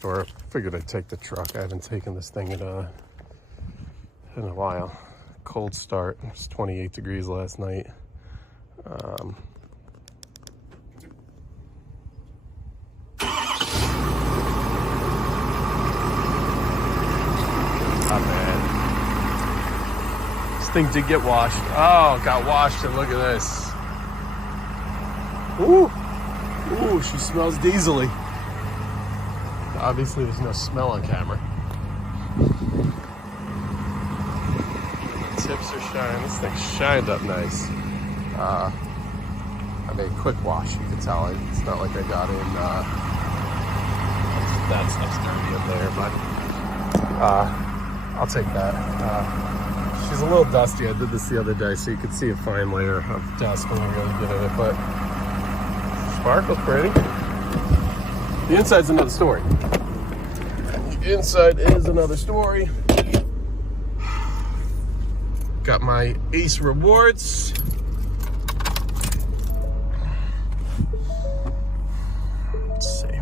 store. Figured I'd take the truck. I haven't taken this thing in a while. Cold start. It was 28 degrees last night. Not bad. This thing did get washed. Oh, got washed, and look at this. Ooh, ooh, she smells diesely. Obviously, there's no smell on camera. Tips are shining. This thing shined up nice. I made a quick wash. You can tell it's not like I got in. That stuff's dirty in there, but I'll take that. She's a little dusty. I did this the other day, so you could see a fine layer of dust when we really get in it, but sparkles pretty. The inside's another story. The inside is another story. Got my Ace rewards. Let's see.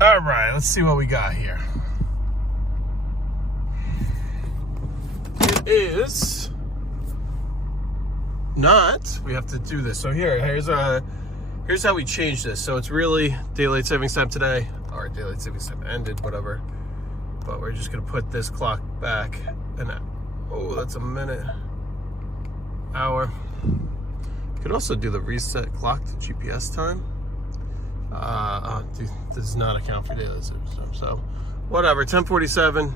All right, let's see what we got here. It is not, we have to do this. So here's how we change this. So it's really daylight savings time today, or daylight savings time ended, whatever. But we're just gonna put this clock back oh, that's a minute, hour. You could also do the reset clock to GPS time. Does not account for daylight savings time. So whatever, 10:47.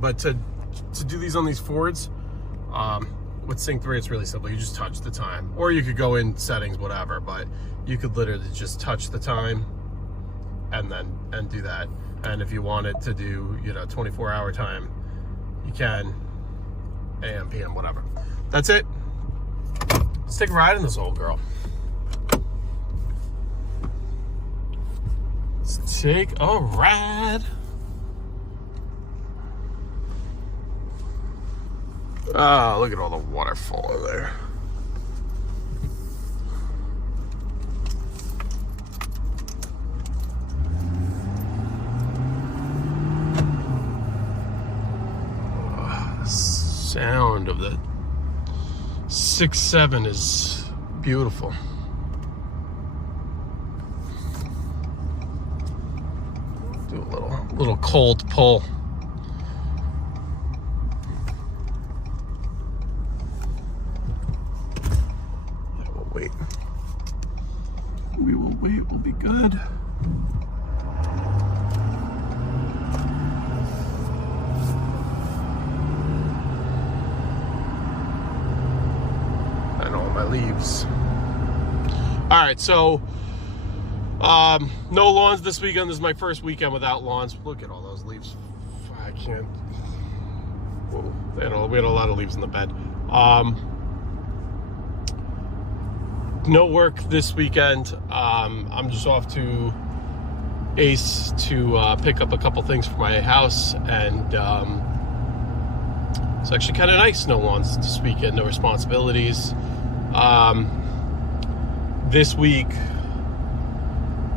But to do these on these Fords, with Sync 3, it's really simple. You just touch the time, or you could go in settings, whatever, but you could literally just touch the time and do that. And if you wanted to do, 24-hour time, you can, AM, PM, whatever. That's it. Let's take a ride in this old girl. Let's take a ride. Oh, look at all the waterfall over there. Oh, the sound of the 6.7 is beautiful. Do a little cold pull. Wait. We will wait, we'll be good. And all my leaves. All right, so no lawns this weekend. This is my first weekend without lawns. Look at all those leaves. I can't. Whoa, we had a lot of leaves in the bed. No work this weekend. I'm just off to Ace to pick up a couple things for my house, and it's actually kind of nice. No lawns this weekend, no responsibilities. This week,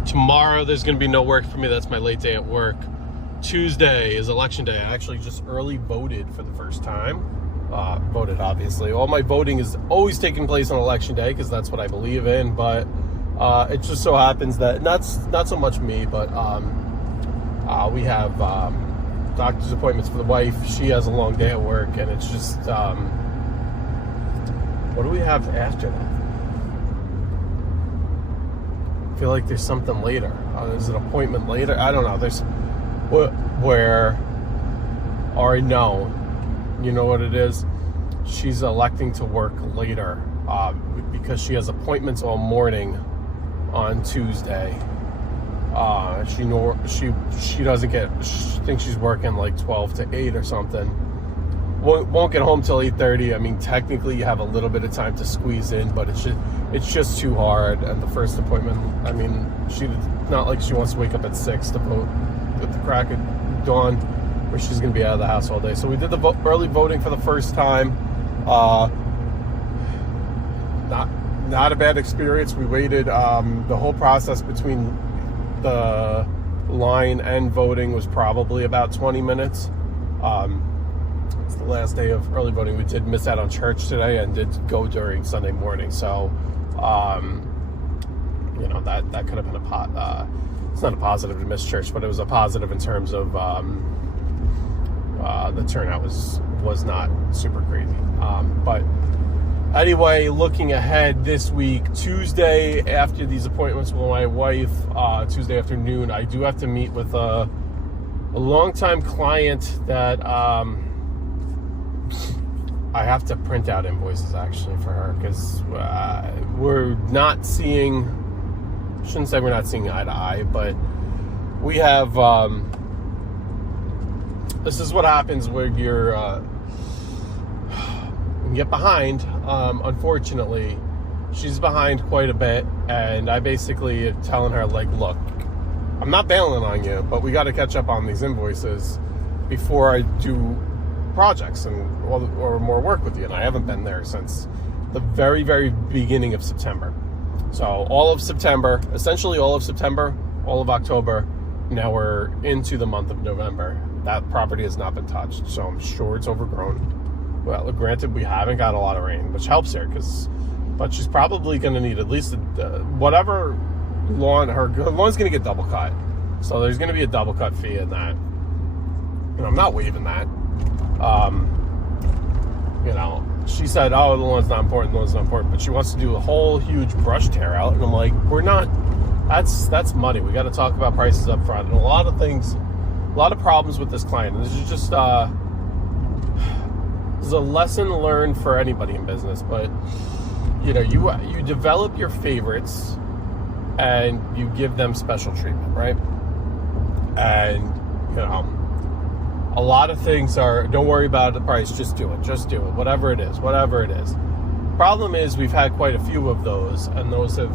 tomorrow, there's going to be no work for me. That's my late day at work. Tuesday is election day. I actually just early voted for the first time. Voted, obviously. All my voting is always taking place on election day because that's what I believe in, but it just so happens that not so much me, but we have doctor's appointments for the wife. She has a long day at work, and it's just what do we have after that? I feel like there's something later. There's an appointment later. I don't know. There's where or no. You know what it is? She's electing to work later because she has appointments all morning on Tuesday. She doesn't get. She thinks she's working like 12 to 8 or something. Won't get home till 8:30. I mean, technically you have a little bit of time to squeeze in, but it's just too hard. And the first appointment, I mean, not like she wants to wake up at 6 to vote at the crack of dawn. where she's going to be out of the house all day. So we did the early voting for the first time. Not a bad experience. We waited. The whole process between the line and voting was probably about 20 minutes. It's the last day of early voting. We did miss out on church today and did go during Sunday morning. So, that could have been it's not a positive to miss church, but it was a positive in terms of the turnout was not super crazy. But anyway, looking ahead this week, Tuesday after these appointments with my wife, Tuesday afternoon, I do have to meet with a longtime client that I have to print out invoices actually for her because we're not seeing, shouldn't say we're not seeing eye to eye, but we have, this is what happens when you get behind. Unfortunately, she's behind quite a bit, and I basically am telling her, like, look, I'm not bailing on you, but we got to catch up on these invoices before I do projects or more work with you. And I haven't been there since the very, very beginning of September. So all of September, essentially all of September, all of October, now we're into the month of November. That property has not been touched, so I'm sure it's overgrown. Well, granted, we haven't got a lot of rain, which helps her, but she's probably going to need at least whatever lawn, her lawn's going to get double cut. So there's going to be a double cut fee in that. And I'm not waiving that. She said, oh, the lawn's not important, but she wants to do a whole huge brush tear out. And I'm like, we're not, that's money. We got to talk about prices up front. And a lot of things, a lot of problems with this client. This is just, there's a lesson learned for anybody in business, but you develop your favorites and you give them special treatment, right? And a lot of things are, don't worry about the price, just do it, whatever it is. Problem is, we've had quite a few of those, and those have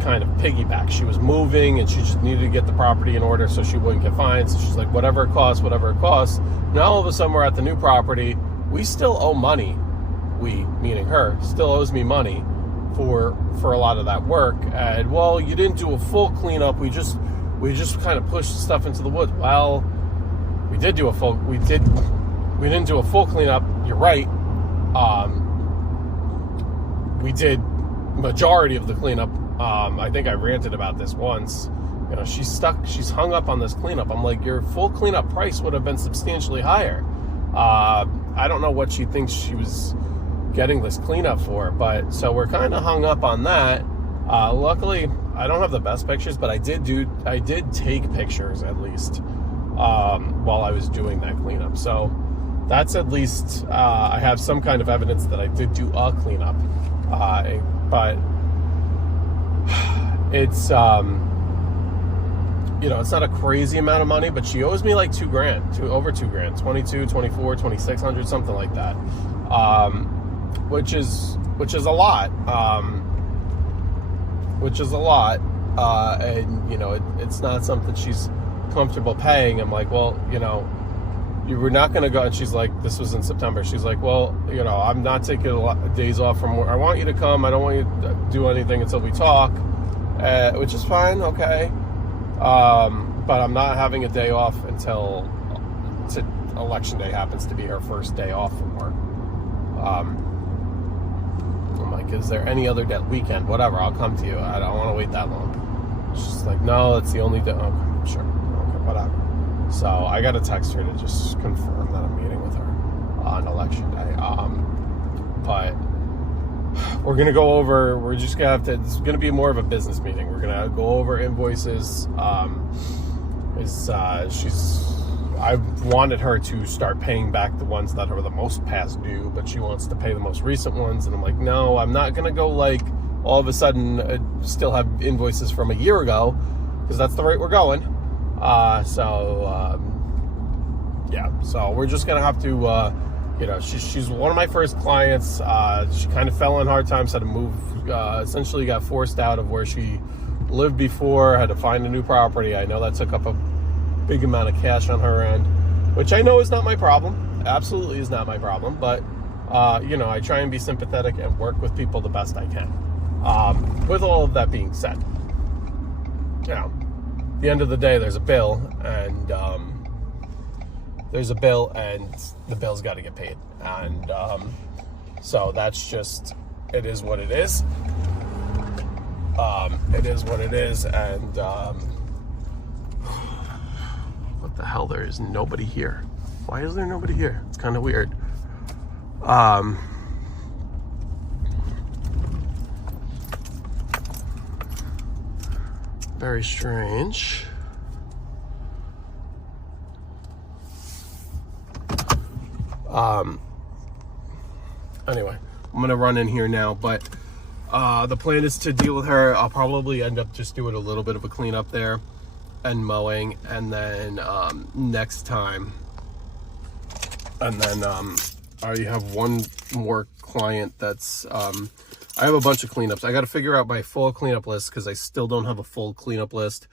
kind of piggybacked. She was moving and she just needed to get the property in order so she wouldn't get fined. So she's like, whatever it costs. Now all of a sudden we're at the new property. We still owe money. We, meaning her, still owes me money for a lot of that work. And well, you didn't do a full cleanup. We just kind of pushed stuff into the woods. Well, we didn't do a full cleanup. You're right. We did majority of the cleanup. I think I ranted about this once. She's hung up on this cleanup. I'm like, your full cleanup price would have been substantially higher. I don't know what she thinks she was getting this cleanup for, but so we're kind of hung up on that. Luckily, I don't have the best pictures, but I did take pictures at least while I was doing that cleanup. So that's at least I have some kind of evidence that I did do a cleanup. But it's it's not a crazy amount of money, but she owes me like over $2,000, 22, 24, 2,600, something like that. Which is a lot. And it's not something she's comfortable paying. I'm like, well, you were not going to go. And she's like, this was in September. She's like, well, I'm not taking a lot of days off from work. I want you to come. I don't want you to do anything until we talk, which is fine. Okay. But I'm not having a day off until election day happens to be her first day off from work. I'm like, is there any other day, weekend, whatever, I'll come to you. I don't want to wait that long. She's like, no, that's the only day. Okay, sure. Okay, whatever. So I got to text her to just confirm that I'm meeting with her on election day. But we're going to go over, it's going to be more of a business meeting. We're going to go over invoices. I wanted her to start paying back the ones that are the most past due, but she wants to pay the most recent ones. And I'm like, no, I'm not going to go like all of a sudden still have invoices from a year ago, because that's the rate we're going. So we're just going to have to, she's one of my first clients. She kind of fell on hard times, had to move, essentially got forced out of where she lived before, had to find a new property. I know that took up a big amount of cash on her end, which I know is not my problem. Absolutely is not my problem. But, you know, I try and be sympathetic and work with people the best I can. With all of that being said, you know, at the end of the day, there's a bill, and the bill's got to get paid. And so that's just, it is what it is. It is what it is. And what the hell? There is nobody here. Why is there nobody here? It's kind of weird. Very strange. Anyway, I'm gonna run in here now, but the plan is to deal with her. I'll probably end up just doing a little bit of a cleanup there and mowing, and then next time, and then I have one more client that's I have a bunch of cleanups. I got to figure out my full cleanup list because I still don't have a full cleanup list.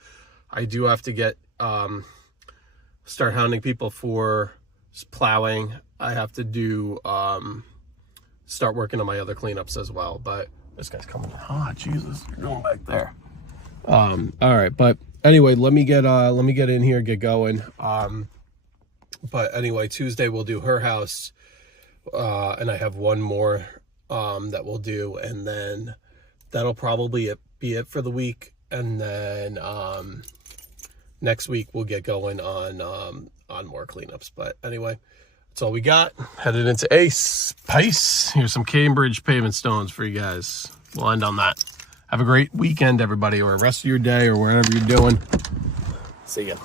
I do have to get start hounding people for plowing. I have to do start working on my other cleanups as well. But this guy's coming. Oh, Jesus, you're going back there. All right, but anyway, let me get in here, get going. But anyway, Tuesday we'll do her house, and I have one more that we'll do, and then that'll probably be it for the week. And then next week we'll get going on more cleanups. But anyway, that's all we got. Headed into Ace Pace. Here's some Cambridge pavement stones for you guys. We'll end on that. Have a great weekend, everybody, or rest of your day, or wherever you're doing. See ya.